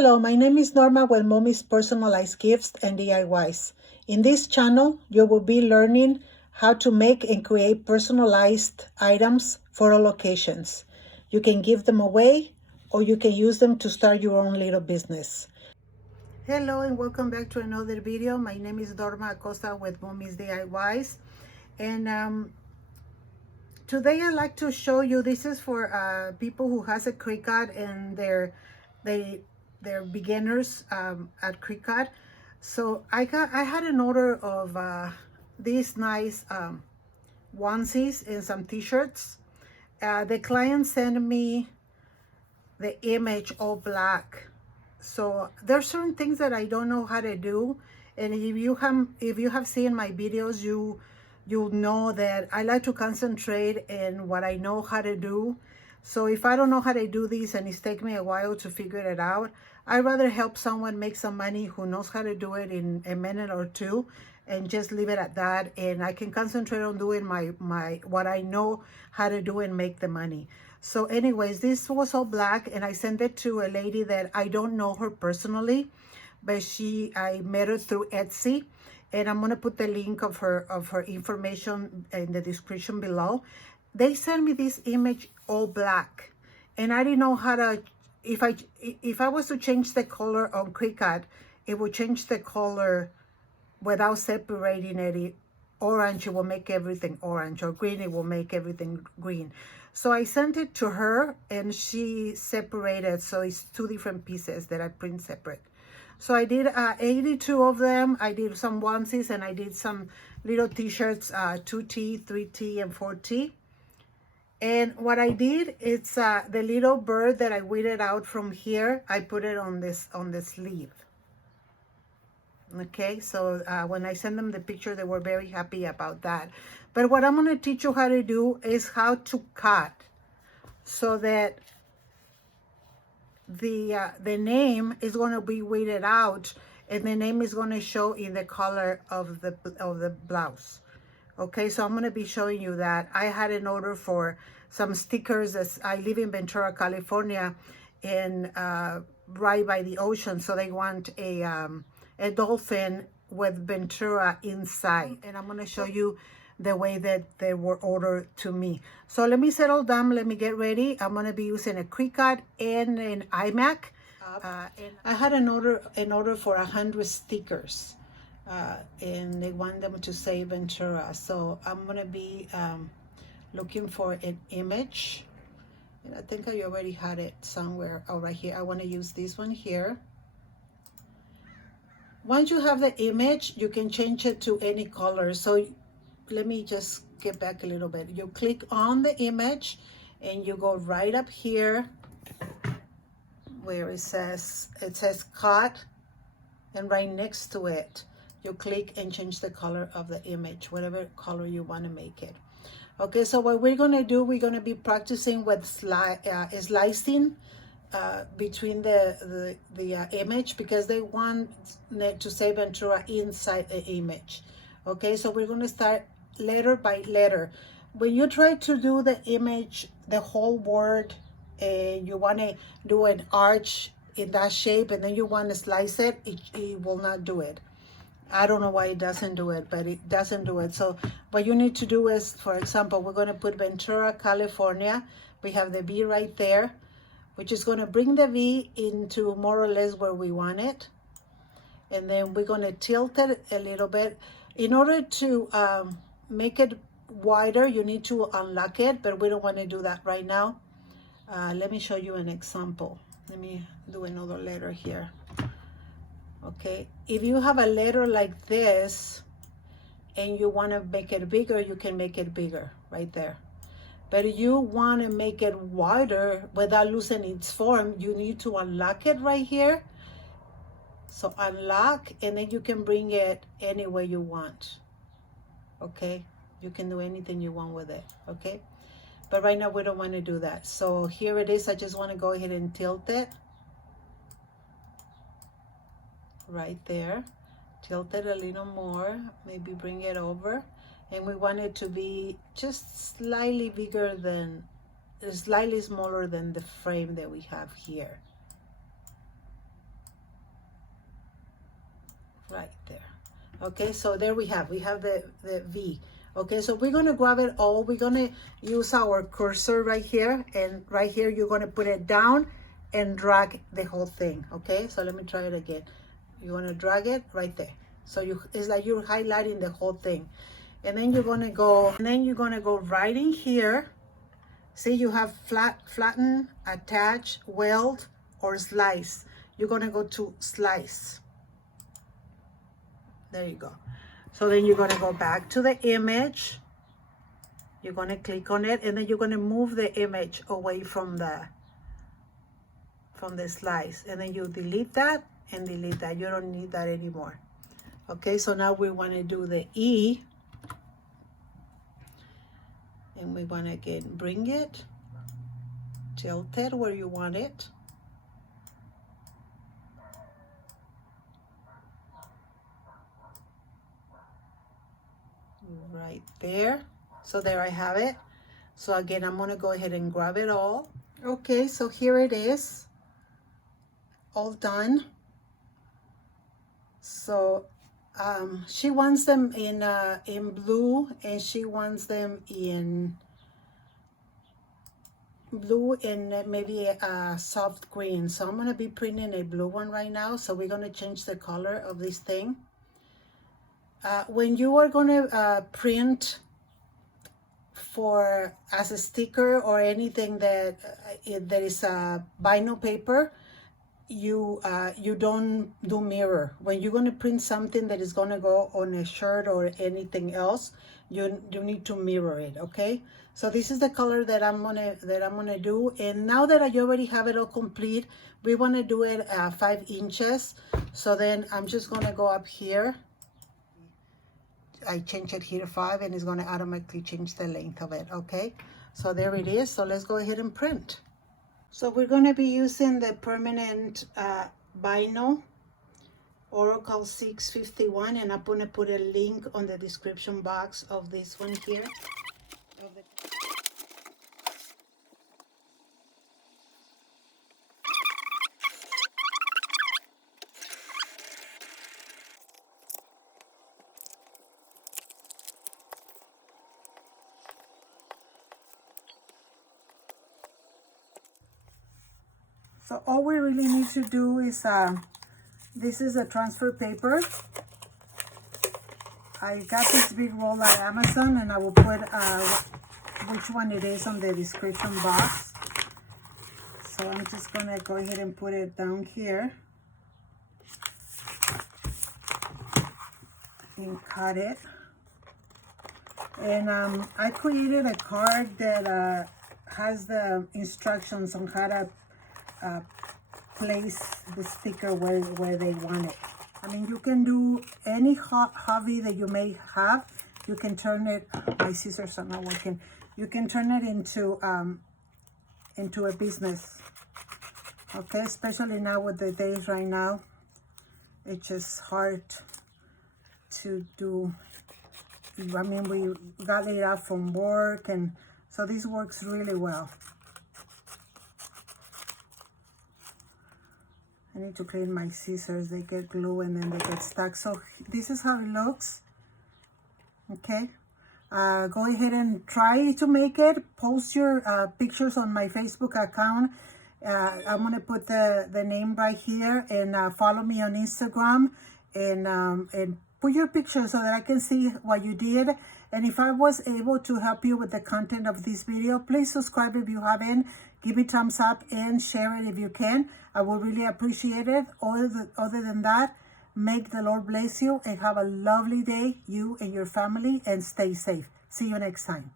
Hello, my name is Norma with Mommy's Personalized Gifts and DIYs. In this channel, you will be learning how to make and create personalized items for all occasions. You can give them away or you can use them to start your own little business. Hello and welcome back to another video. My name is Norma Acosta with Mommy's DIYs. And today I'd like to show you, this is for people who has a Cricut and they're beginners at Cricut. So I had an order of these nice onesies and some t-shirts. The client sent me the image all black. So there's certain things that I don't know how to do, and if you have seen my videos, you'll know that I like to concentrate in what I know how to do. So if I don't know how to do this and it's taken me a while to figure it out, I'd rather help someone make some money who knows how to do it in a minute or two and just leave it at that, and I can concentrate on doing my what I know how to do and make the money. So anyways, this was all black and I sent it to a lady that I don't know her personally, but I met her through Etsy, and I'm gonna put the link of her information in the description below. They sent me this image all black, and I didn't know how to, if I was to change the color on Cricut, it would change the color without separating it. Orange, it will make everything orange, or green, it will make everything green. So I sent it to her and she separated, so it's two different pieces that I print separate. So I did 82 of them. I did some onesies and I did some little t-shirts, 2T, 3T, and 4T. And what I did, it's the little bird that I weeded out from here, I put it on the sleeve. Okay, so when I sent them the picture, they were very happy about that. But what I'm going to teach you how to do is how to cut so that the name is going to be weeded out, and the name is going to show in the color of the blouse. Okay, so I'm going to be showing you that. I had an order for some stickers. As I live in Ventura, California, and right by the ocean, so they want a dolphin with Ventura inside, and I'm going to show you the way that they were ordered to me. So let me settle down, let me get ready. I'm going to be using a Cricut and an iMac. And I had an order for 100 stickers, and they want them to say Ventura. So I'm going to be looking for an image, and I think I already had it somewhere. Oh, right here. I want to use this one here. Once you have the image, you can change it to any color. So let me just get back a little bit. You click on the image and you go right up here where it says cut, and right next to it you click and change the color of the image, whatever color you want to make it. Okay, so what we're going to do, we're going to be practicing with slicing between the image, because they want to say Ventura inside the image. Okay, so we're going to start letter by letter. When you try to do the image, the whole word, you want to do an arch in that shape, and then you want to slice it, it will not do it. I don't know why it doesn't do it, but it doesn't do it. So what you need to do is, for example, we're going to put Ventura, California. We have the V right there, which is going to bring the V into more or less where we want it. And then we're going to tilt it a little bit. In order to make it wider, you need to unlock it, but we don't want to do that right now. Let me show you an example. Let me do another letter here. Okay, if you have a letter like this and you want to make it bigger, you can make it bigger right there. But if you want to make it wider without losing its form, you need to unlock it right here. So unlock, and then you can bring it any way you want. Okay, you can do anything you want with it. Okay, but right now we don't want to do that. So here it is. I just want to go ahead and tilt it right there. Tilt it a little more, maybe bring it over, and we want it to be just slightly bigger than, slightly smaller than the frame that we have here. right there. Okay, so there we have the V. Okay, so we're gonna grab it all. We're gonna use our cursor right here, and right here you're gonna put it down and drag the whole thing. Okay, so let me try it again. You want to drag it right there, so it's like you're highlighting the whole thing. And then you're going to go right in here. See, you have flatten, attach, weld, or slice. You're going to go to slice. There you go. So then you're going to go back to the image. You're going to click on it, and then you're going to move the image away from the slice, and then you delete that and delete that. You don't need that anymore. Okay, so now we want to do the E, and we want to again bring it, tilt it where you want it. Right there. So there I have it. So again, I'm going to go ahead and grab it all. Okay, so here it is, all done. So she wants them in blue, and she wants them in blue and maybe a soft green. So I'm going to be printing a blue one right now. So we're going to change the color of this thing. When you are going to print as a sticker or anything that is vinyl paper, you don't do mirror. When you're going to print something that is going to go on a shirt or anything else, you need to mirror it. Okay, so this is the color that I'm gonna do. And now that I already have it all complete, we want to do it 5 inches. So then I'm just going to go up here. I change it here to 5, and it's going to automatically change the length of it. Okay, so there it is. So let's go ahead and print. So we're going to be using the permanent vinyl Oracle 651, and I'm going to put a link on the description box of this one here. So all we really need to do is, this is a transfer paper. I got this big roll at Amazon, and I will put which one it is on the description box. So I'm just gonna go ahead and put it down here and cut it. And I created a card that has the instructions on how to place the sticker where they want it. I mean, you can do any hobby that you may have. You can turn it, my scissors are not working. You can turn it into a business. Okay, especially now with the days right now, it's just hard to do. I mean, we got laid off from work, and so this works really well. I need to clean my scissors. They get glue and then they get stuck. So this is how it looks. Okay. Go ahead and try to make it. Post your pictures on my Facebook account. I'm going to put the name right here, and follow me on Instagram, and put your picture so that I can see what you did. And if I was able to help you with the content of this video, please subscribe if you haven't. Give me thumbs up and share it if you can. I will really appreciate it. Other than that, make the Lord bless you and have a lovely day, you and your family, and stay safe. See you next time.